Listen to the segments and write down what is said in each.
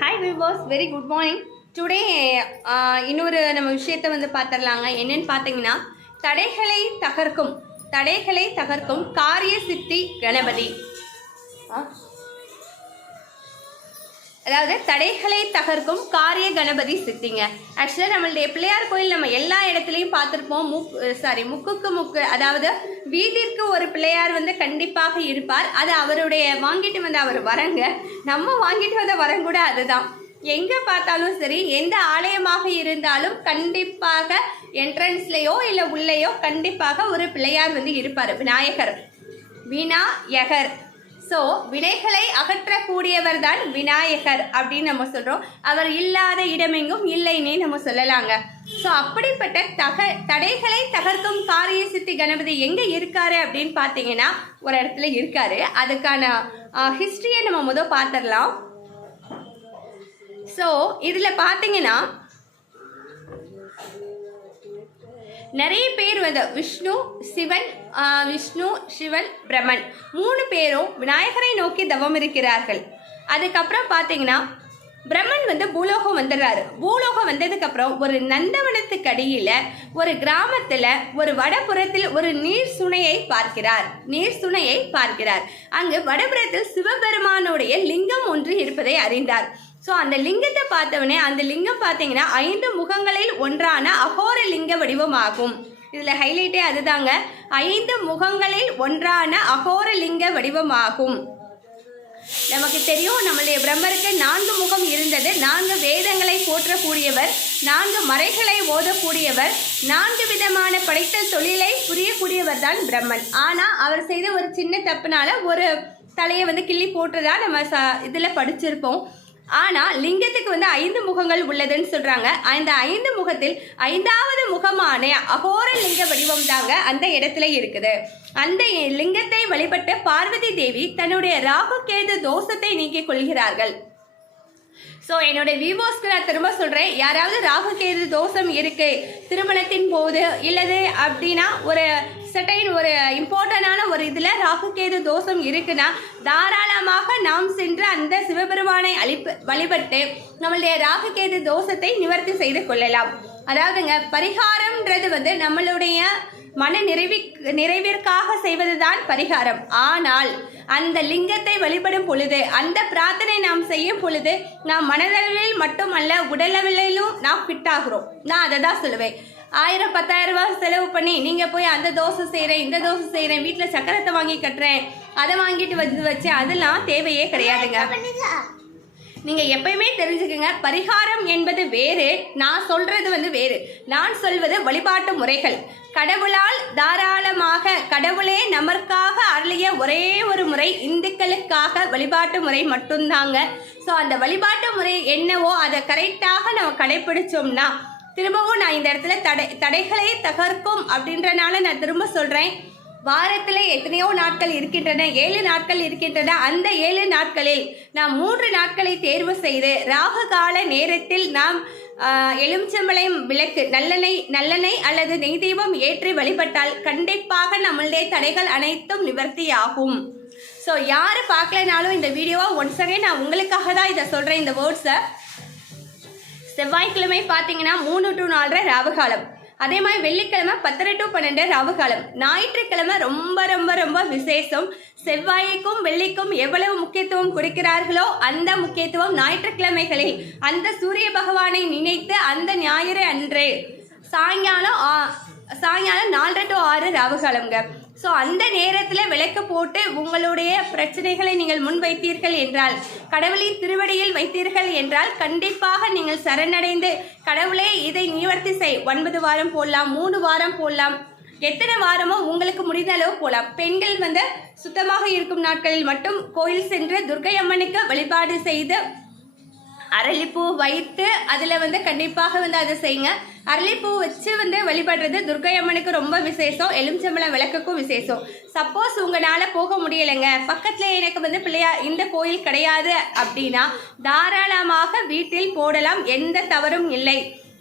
Hi viewers, very good morning. Today இன்னொரு நம்ம விஷயத்தை பார்த்துடலாங்க. என்னன்னு பார்த்தீங்கன்னா, தடைகளை தகர்க்கும் காரிய சித்தி கணபதி. அதாவது தடைகளை தகர்க்கும் காரிய கணபதி சித்திங்க. ஆக்சுவலாக நம்மளுடைய பிள்ளையார் கோயில் நம்ம எல்லா இடத்துலையும் பார்த்துருப்போம். முக்குக்கு முக்கு, அதாவது வீட்டிற்கு ஒரு பிள்ளையார் கண்டிப்பாக இருப்பார். அது அவருடைய வாங்கிட்டு வந்த அவர் வரங்க. நம்ம வாங்கிட்டு வந்த வரம் கூட அதுதான். எங்கே பார்த்தாலும் சரி, எந்த ஆலயமாக இருந்தாலும் கண்டிப்பாக என்ட்ரன்ஸ்லேயோ இல்லை உள்ளேயோ கண்டிப்பாக ஒரு பிள்ளையார் இருப்பார். விநாயகர். ஸோ வினைகளை அகற்றக்கூடியவர் தான் விநாயகர் அப்படின்னு நம்ம சொல்கிறோம். அவர் இல்லாத இடமெங்கும் இல்லைன்னே நம்ம சொல்லலாங்க. ஸோ அப்படிப்பட்ட தடைகளை தகர்க்கும் காரிய சித்தி கணபதி எங்கே இருக்காரு அப்படின்னு பார்த்தீங்கன்னா, ஒரு இடத்துல இருக்காரு. அதுக்கான ஹிஸ்ட்ரியை நம்ம பார்த்துடலாம். ஸோ இதில் பார்த்தீங்கன்னா, நிறைய பேர் விஷ்ணு சிவன் பிரம்மன் 3 பேரும் விநாயகரை நோக்கி தவம் இருக்கிறார்கள். அதுக்கப்புறம் பார்த்தீங்கன்னா, பிரம்மன் பூலோகம் வந்துடுறாரு. பூலோகம் வந்ததுக்கப்புறம் ஒரு நந்தவனத்துக்கு அடியில் ஒரு கிராமத்தில் ஒரு வடபுறத்தில் ஒரு நீர் சுனையை பார்க்கிறார். அங்கு வடபுறத்தில் சிவபெருமானுடைய லிங்கம் ஒன்று இருப்பதை அறிந்தார். ஸோ அந்த லிங்கத்தை பார்த்தவனே, அந்த லிங்கம் பார்த்தீங்கன்னா 5 முகங்களில் ஒன்றான அகோர லிங்க வடிவமாகும். இதில் ஹைலைட்டே அதுதாங்க. 5 முகங்களில் ஒன்றான அகோர லிங்க வடிவமாகும். நமக்கு தெரியும், நம்மளுடைய பிரம்மருக்கு 4 முகம் இருந்தது. 4 வேதங்களை போற்றக்கூடியவர், 4 மறைகளை ஓதக்கூடியவர், 4 விதமான படைத்தல் தொழிலை புரியக்கூடியவர் தான் பிரம்மன். ஆனால் அவர் செய்த ஒரு சின்ன தப்புனால ஒரு தலையை கிள்ளி போட்டுறதா நம்ம இதில் படிச்சிருப்போம். ஆனால் லிங்கத்துக்கு 5 முகங்கள் உள்ளதுன்னு சொல்கிறாங்க. அந்த 5 முகத்தில் 5வது முகமான அகோர லிங்க வடிவம் தாங்க அந்த இடத்துல இருக்குது. அந்த லிங்கத்தை வழிபட்ட பார்வதி தேவி தன்னுடைய ராகு கேது தோஷத்தை நீக்கிக் கொள்கிறார்கள். ஸோ என்னுடைய வியூவர்ஸ்க்கு நான் திரும்ப சொல்கிறேன், யாராவது ராகு கேது தோஷம் இருக்கு திருமணத்தின் போது இல்லது அப்படின்னா, ஒரு இம்பார்ட்டண்டான ஒரு இதில் ராகு கேது தோஷம் இருக்குன்னா, தாராளமாக நாம் சென்று அந்த சிவபெருமானை வழிபட்டு நம்மளுடைய ராகு கேது தோஷத்தை நிவர்த்தி செய்து கொள்ளலாம். அதாவதுங்க, பரிகாரம்ன்றது நம்மளுடைய மன நிறைவிற்காக செய்வதுதான் பரிகாரம். ஆனால் அந்த லிங்கத்தை வழிபடும் பொழுது, அந்த பிரார்த்தனை நாம் செய்யும் பொழுது, நாம் மனதளவில் மட்டுமல்ல உடலளவிலும் நாம் ஃபிட் ஆகிறோம். நான் அதை தான் சொல்லுவேன். 1000-10,000 ரூபாய் செலவு பண்ணி நீங்கள் போய் அந்த தோசை செய்கிறேன், இந்த தோசை செய்கிறேன், வீட்டில் சக்கரத்தை வாங்கி கட்டுறேன், அதை வாங்கிட்டு வச்சு அதெல்லாம் தேவையே கிடையாதுங்க. நீங்கள் எப்பயுமே தெரிஞ்சுக்கங்க, பரிகாரம் என்பது வேறு, நான் சொல்கிறது வேறு. நான் சொல்வது வழிபாட்டு முறைகள். கடவுளால் தாராளமாக கடவுளே நமக்காக அருளிய ஒரே ஒரு முறை இந்துக்களுக்காக வழிபாட்டு முறை மட்டும்தாங்க. ஸோ அந்த வழிபாட்டு முறை என்னவோ அதை கரெக்டாக நம்ம கடைப்பிடிச்சோம்னா, திரும்பவும் நான் இந்த இடத்துல தடைகளை தகர்க்கும் அப்படின்றனால நான் திரும்ப சொல்கிறேன், வாரத்தில் எத்தனையோ நாட்கள் இருக்கின்றன, 7 நாட்கள் இருக்கின்றன. அந்த 7 நாட்களில் நாம் 3 நாட்களை தேர்வு செய்து ராகு கால நேரத்தில் நாம் எலுமிச்சம்பழம் விளக்கு நல்லெண்ணெய் அல்லது நெய் தீபம் ஏற்றி வழிபட்டால் கண்டிப்பாக நம்மளுடைய தடைகள் அனைத்தும் நிவர்த்தி ஆகும். ஸோ யாரு பார்க்கலனாலும் இந்த வீடியோவை ஒன்ஸ் அகைன் நான் உங்களுக்காக தான் இதை சொல்கிறேன். இந்த வேர்ட்ஸை செவ்வாய்க்கிழமை பார்த்தீங்கன்னா 3 to 4 ராவுகாலம். அதே மாதிரி வெள்ளிக்கிழமை 10 to 12 ராவுகாலம். ஞாயிற்றுக்கிழமை ரொம்ப ரொம்ப ரொம்ப விசேஷம். செவ்வாய்க்கும் வெள்ளிக்கும் எவ்வளவு முக்கியத்துவம் கொடுக்கிறார்களோ அந்த முக்கியத்துவம் ஞாயிற்றுக்கிழமைகளில் அந்த சூரிய பகவானை நினைத்து அந்த ஞாயிறு அன்று சாயங்காலம் 4 to 6 ராவுகாலம்ங்க. ஸோ அந்த நேரத்தில் விளக்கு போட்டு உங்களுடைய பிரச்சனைகளை நீங்கள் முன் வைத்தீர்கள் என்றால், கடவுளின் திருவடியில் வைத்தீர்கள் என்றால், கண்டிப்பாக நீங்கள் சரணடைந்து கடவுளே இதை நிவர்த்தி செய். 9 வாரம் போடலாம், 3 வாரம் போடலாம், எத்தனை வாரமோ உங்களுக்கு முடிந்த அளவு போகலாம். பெண்கள் சுத்தமாக இருக்கும் நாட்களில் மட்டும் கோயில் சென்று துர்க்கை அம்மனுக்கு வழிபாடு செய்து அரளிப்பூ வைத்து அதில் கண்டிப்பாக அதை செய்யுங்க. அரளிப்பூ வச்சு வழிபடுறது துர்க்கை அம்மனுக்கு ரொம்ப விசேஷம். எலுமிச்சம்பழம் விளக்குக்கும் விசேஷம். சப்போஸ் உங்களால் போக முடியலைங்க, பக்கத்தில் எனக்கு பிள்ளையார் இந்த கோயில் கிடையாது அப்படின்னா தாராளமாக வீட்டில் போடலாம், எந்த தவறும் இல்லை.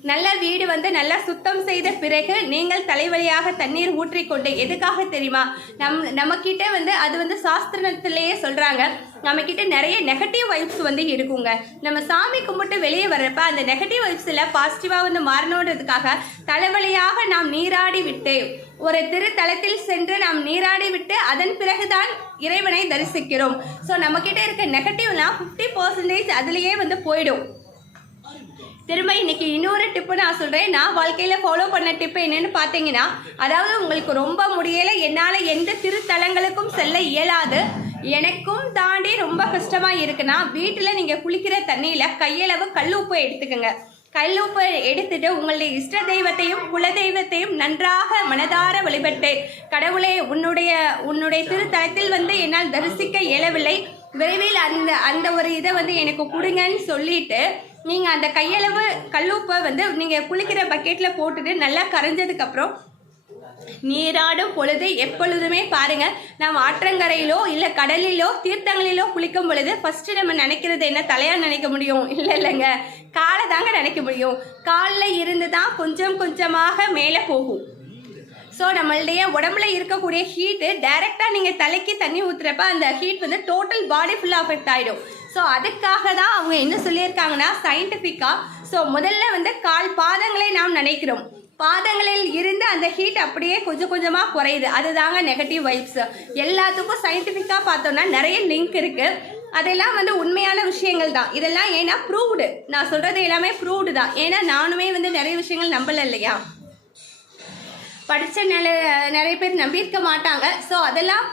நல்ல வீடு வந்து நல்லா சுத்தம் செய்த பிறகு நீங்கள் தலைவலியாக தண்ணீர் ஊற்றிக்கொண்டு, எதுக்காக தெரியுமா, நம்மக்கிட்ட வந்து அது வந்து சாஸ்திரத்திலேயே சொல்கிறாங்க, நம்மக்கிட்ட நிறைய நெகட்டிவ் வைப்ஸ் வந்து இருக்குங்க. நம்ம சாமி கும்பிட்டு வெளியே வர்றப்ப அந்த நெகட்டிவ் வைப்ஸில் பாசிட்டிவாக வந்து மாறணுன்றதுக்காக தலைவலியாக நாம் நீராடி விட்டு, ஒரு திருத்தலத்தில் சென்று நாம் நீராடி விட்டு அதன் பிறகுதான் இறைவனை தரிசிக்கிறோம். ஸோ நம்மக்கிட்ட இருக்க நெகட்டிவ்லாம் 50% அதுலேயே வந்து போயிடும். திரும்ப இன்னைக்கு இன்னொரு டிப்பு நான் சொல்கிறேன். நான் வாழ்க்கையில் ஃபாலோ பண்ண டிப்பு என்னென்னு பார்த்தீங்கன்னா, அதாவது உங்களுக்கு ரொம்ப முடியலை, என்னால் எந்த திருத்தலங்களுக்கும் செல்ல இயலாது, எனக்கும் தாண்டி ரொம்ப கஷ்டமாக இருக்குன்னா, வீட்டில் நீங்கள் குளிக்கிற தண்ணியில் கையளவு கல்லுப்பு எடுத்துக்கோங்க. கல்லுப்பு எடுத்துட்டு உங்களுடைய இஷ்ட தெய்வத்தையும் குல தெய்வத்தையும் நன்றாக மனதார வழிபட்டு, கடவுளே உன்னுடைய திருத்தலத்தில் வந்து என்னால் தரிசிக்க இயலவில்லை, விரைவில் அந்த ஒரு இதை வந்து எனக்கு கொடுங்கன்னு சொல்லிட்டு நீங்கள் அந்த கையளவு கல்லுப்பை வந்து நீங்கள் குளிக்கிற பக்கெட்டில் போட்டுட்டு நல்லா கரைஞ்சதுக்கப்புறம் நீராடும் பொழுது எப்பொழுதுமே பாருங்கள், நாம் ஆற்றங்கரையிலோ இல்லை கடலிலோ தீர்த்தங்களிலோ குளிக்கும் பொழுது ஃபஸ்ட்டு நம்ம நினைக்கிறது என்ன, தலையாக நினைக்க முடியும்? இல்லைங்க, காலை தாங்க நினைக்க முடியும். காலில் இருந்து தான் கொஞ்சம் கொஞ்சமாக மேலே போகும். ஸோ நம்மளுடைய உடம்புல இருக்கக்கூடிய ஹீட்டு டைரெக்டாக நீங்கள் தலைக்கு தண்ணி ஊற்றுறப்ப அந்த ஹீட் வந்து டோட்டல் பாடி ஃபுல்லாக அஃபெக்ட் ஆகிடும். ஸோ அதுக்காக தான் அவங்க என்ன சொல்லியிருக்காங்கன்னா சயின்டிஃபிக்காக, ஸோ முதல்ல வந்து பாதங்களை நாம் நினைக்கிறோம், பாதங்களில் இருந்து அந்த ஹீட் அப்படியே கொஞ்சம் கொஞ்சமாக குறையுது. அதுதாங்க நெகட்டிவ் வைப்ஸ். எல்லாத்துக்கும் சயின்டிஃபிக்காக பார்த்தோம்னா நிறைய லிங்க் இருக்குது. அதெல்லாம் வந்து உண்மையான விஷயங்கள் தான். இதெல்லாம் ஏன்னா ப்ரூவ்டு, நான் சொல்கிறது எல்லாமே ப்ரூவ்டு தான். ஏன்னா நானுமே வந்து நிறைய விஷயங்கள் நம்பலை இல்லையா, படித்த நிறைய பேர் நம்பியிருக்க மாட்டாங்க. ஸோ அதெல்லாம்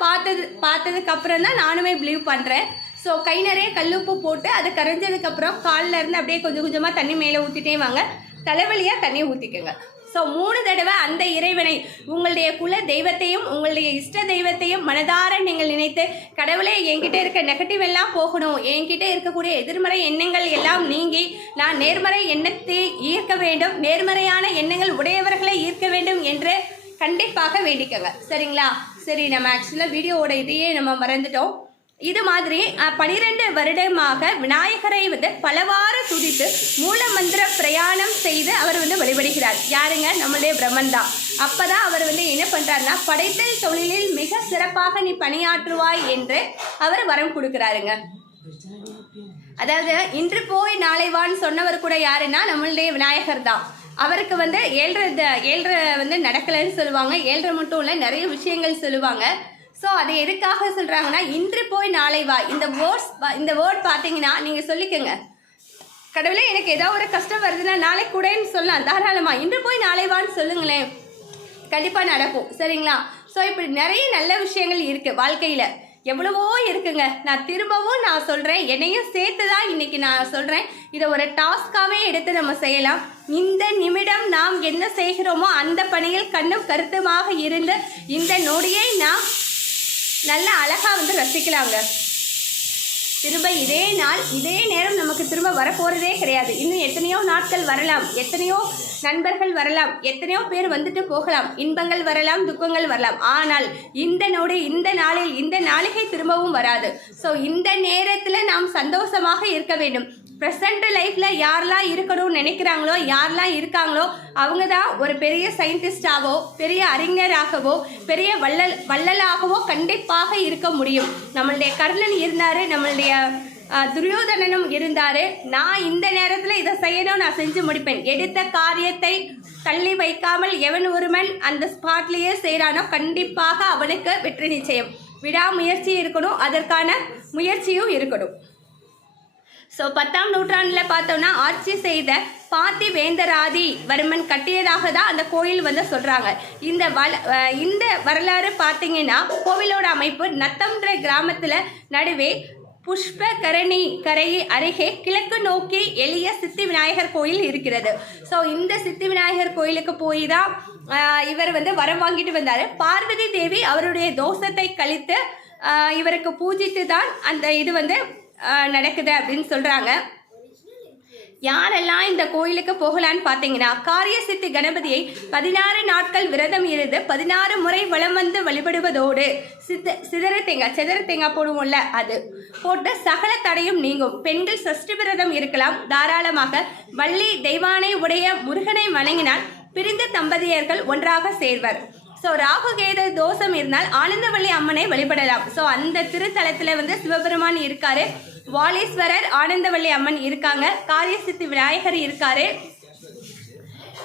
பார்த்ததுக்கப்புறம் தான் நானுமே பிலீவ் பண்ணுறேன். ஸோ கை நிறைய கல்லுப்பு போட்டு அது கரைஞ்சதுக்கப்புறம் காலில் இருந்து அப்படியே கொஞ்சம் கொஞ்சமாக தண்ணி மேலே ஊற்றிட்டே வாங்க, தலைவலியாக தண்ணி ஊற்றிக்கோங்க. ஸோ 3 தடவை அந்த இறைவனை, உங்களுடைய குல தெய்வத்தையும் உங்களுடைய இஷ்ட தெய்வத்தையும் மனதார நீங்கள் நினைத்து, கடவுளே என்கிட்ட இருக்க நெகட்டிவ் எல்லாம் போகணும், என்கிட்ட இருக்கக்கூடிய எதிர்மறை எண்ணங்கள் எல்லாம் நீங்கி நான் நேர்மறை எண்ணத்தை ஈர்க்க வேண்டும், நேர்மறையான எண்ணங்கள் உடையவர்களை ஈர்க்க வேண்டும் என்று கண்டிப்பாக வேண்டிக்கோங்க. சரிங்களா? சரி, நம்ம ஆக்சுவலாக வீடியோவோட இதையே நம்ம மறந்துட்டோம். இது மாதிரி 12 வருடமாக விநாயகரை வந்து பலவாறு துதித்து மூல மந்திர பிரயாணம் செய்து அவர் வந்து வழிபடுகிறார். யாருங்க? நம்மளுடைய பிரம்மன் தான். அப்போதான் அவர் வந்து என்ன பண்ணுறாருன்னா, படைத்தல் தொழிலில் மிக சிறப்பாக நீ பணியாற்றுவாய் என்று அவர் வரம் கொடுக்குறாருங்க. அதாவது இன்று போய் நாளை வான்னு சொன்னவர் கூட யாருன்னா நம்மளுடைய விநாயகர் தான். அவருக்கு வந்து ஏழ்ரை வந்து நடக்கலைன்னு சொல்லுவாங்க. ஏழ்ரை மட்டும் இல்லை, நிறைய விஷயங்கள் சொல்லுவாங்க. ஸோ அது எதுக்காக சொல்கிறாங்கன்னா, இன்று போய் நாளை வா, இந்த வேர்ட் பார்த்தீங்கன்னா நீங்கள் சொல்லிக்கோங்க, கடவுளே எனக்கு ஏதோ ஒரு கஷ்டம் வருதுன்னா நாளை கூடன்னு சொல்லலாம் தாராளமாக. இன்று போய் நாளை வான்னு சொல்லுங்களேன், கண்டிப்பாக நடக்கும். சரிங்களா? ஸோ இப்படி நிறைய நல்ல விஷயங்கள் இருக்குது வாழ்க்கையில், எவ்வளவோ இருக்குங்க. நான் திரும்பவும் சொல்கிறேன், என்னையும் சேர்த்து தான் இன்றைக்கி நான் சொல்கிறேன். இதை ஒரு டாஸ்காகவே எடுத்து நம்ம செய்யலாம். இந்த நிமிடம் நாம் என்ன செய்கிறோமோ அந்த பணியில் கண்ணும் கருத்துமாக இருந்து இந்த நொடியை நாம் நல்ல அழகாக வந்து ரசிக்கலாங்க. திரும்ப இதே நாள் இதே நேரம் நமக்கு திரும்ப வரப்போகிறதே கிடையாது. இன்னும் எத்தனையோ நாட்கள் வரலாம், எத்தனையோ நண்பர்கள் வரலாம், எத்தனையோ பேர் வந்துட்டு போகலாம், இன்பங்கள் வரலாம், துக்கங்கள் வரலாம். ஆனால் இந்த நொடி, இந்த நாளில், இந்த நாளிகை திரும்பவும் வராது. ஸோ இந்த நேரத்தில் நாம் சந்தோஷமாக இருக்க வேண்டும். ப்ரெசண்ட் லைஃப்பில் யாரெல்லாம் இருக்கணும்னு நினைக்கிறாங்களோ, யாரெல்லாம் இருக்காங்களோ அவங்க தான் ஒரு பெரிய சயின்டிஸ்டாகவோ, பெரிய அறிஞராகவோ, பெரிய வள்ளலாகவோ கண்டிப்பாக இருக்க முடியும். நம்மளுடைய கர்ணன் இருந்தார், நம்மளுடைய துரியோதனனும் இருந்தார். நான் இந்த நேரத்தில் இதை செய்யணும், நான் செஞ்சு முடிப்பேன். எடுத்த காரியத்தை தள்ளி வைக்காமல் எவன் ஒருவன் அந்த ஸ்பாட்லேயே செய்கிறானோ கண்டிப்பாக அவனுக்கு வெற்றி நிச்சயம். விடாமுயற்சி இருக்கணும், அதற்கான முயற்சியும் இருக்கணும். ஸோ 10ஆம் நூற்றாண்டில் பார்த்தோம்னா ஆட்சி செய்த பார்த்திவேந்தராதி வர்மன் கட்டியதாக தான் அந்த கோயில் வந்து சொல்கிறாங்க. இந்த வரலாறு பார்த்தீங்கன்னா, கோவிலோட அமைப்பு நத்தம்ன்ற கிராமத்தில் நடுவே புஷ்பகரணி கரை அருகே கிழக்கு நோக்கி எளிய சித்தி விநாயகர் கோயில் இருக்கிறது. ஸோ இந்த சித்தி விநாயகர் கோயிலுக்கு போய் தான் இவர் வந்து வரம் வாங்கிட்டு வந்தார். பார்வதி தேவி அவருடைய தோஷத்தை கழித்து இவருக்கு பூஜித்து தான் அந்த இது வந்து நடக்குது அப்படின்னு சொல்கிறாங்க. யாரெல்லாம் இந்த கோயிலுக்கு போகலான்னு பார்த்தீங்கன்னா, காரியசித்தி கணபதியை 16 நாட்கள் விரதம் இருந்து 16 முறை வலம் வந்து வழிபடுவதோடு சிதற தேங்காய் போடுவோம்ல, அது போட்டு சகல தடையும் நீங்கும். பெண்கள் சஷ்டி விரதம் இருக்கலாம் தாராளமாக. வள்ளி தெய்வானை உடைய முருகனை வணங்கினால் பிரிந்த தம்பதியர்கள் ஒன்றாக சேர்வர். ஸோ ராகு கேது தோஷம் இருந்தால் ஆனந்தவள்ளி அம்மனை வழிபடலாம். ஸோ அந்த திருத்தலத்தில் வந்து சிவபெருமான் இருக்காரு, வாலீஸ்வரர், ஆனந்தவள்ளி அம்மன் இருக்காங்க, காரியசித்தி விநாயகர் இருக்காரு.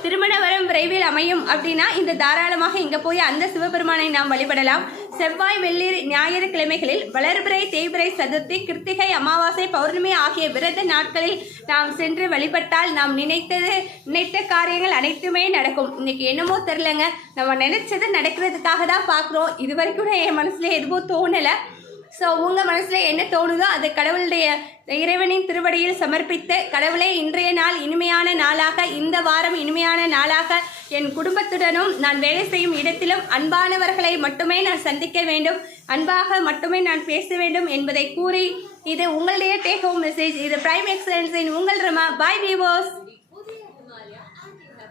திருமண வரம் விரைவில் அமையும் அப்படின்னா இந்த தாராளமாக இங்கே போய் அந்த சிவபெருமானை நாம் வழிபடலாம். செவ்வாய், வெள்ளி, ஞாயிறு கிழமைகளில் வளர்பிறை, தேய்பிறை, சதுர்த்தி, கிருத்திகை, அமாவாசை, பௌர்ணமி ஆகிய விரத நாட்களில் நாம் சென்று வழிபட்டால் நாம் நினைத்த காரியங்கள் அனைத்துமே நடக்கும். இன்னைக்கு என்னமோ தெரிலங்க, நம்ம நினைச்சது நடக்கிறதுக்காக தான் பார்க்குறோம். இது வரைக்கும் என் மனசுல எதுவும் தோணலை. ஸோ உங்கள் மனசில் என்ன தோணுதோ அது கடவுளுடைய இறைவனின் திருவடியில் சமர்ப்பித்து, கடவுளே இன்றைய நாள் இனிமையான நாளாக, இந்த வாரம் இனிமையான நாளாக, என் குடும்பத்துடனும் நான் வேலை செய்யும் இடத்திலும் அன்பானவர்களை மட்டுமே நான் சந்திக்க வேண்டும், அன்பாக மட்டுமே நான் பேச வேண்டும் என்பதை கூறி, இது உங்களுடைய டேக் ஹோம் மெசேஜ். இது பிரைம் எக்ஸலன்ஸின் உங்கள் ரமா. பாய் வியூவர்ஸ்.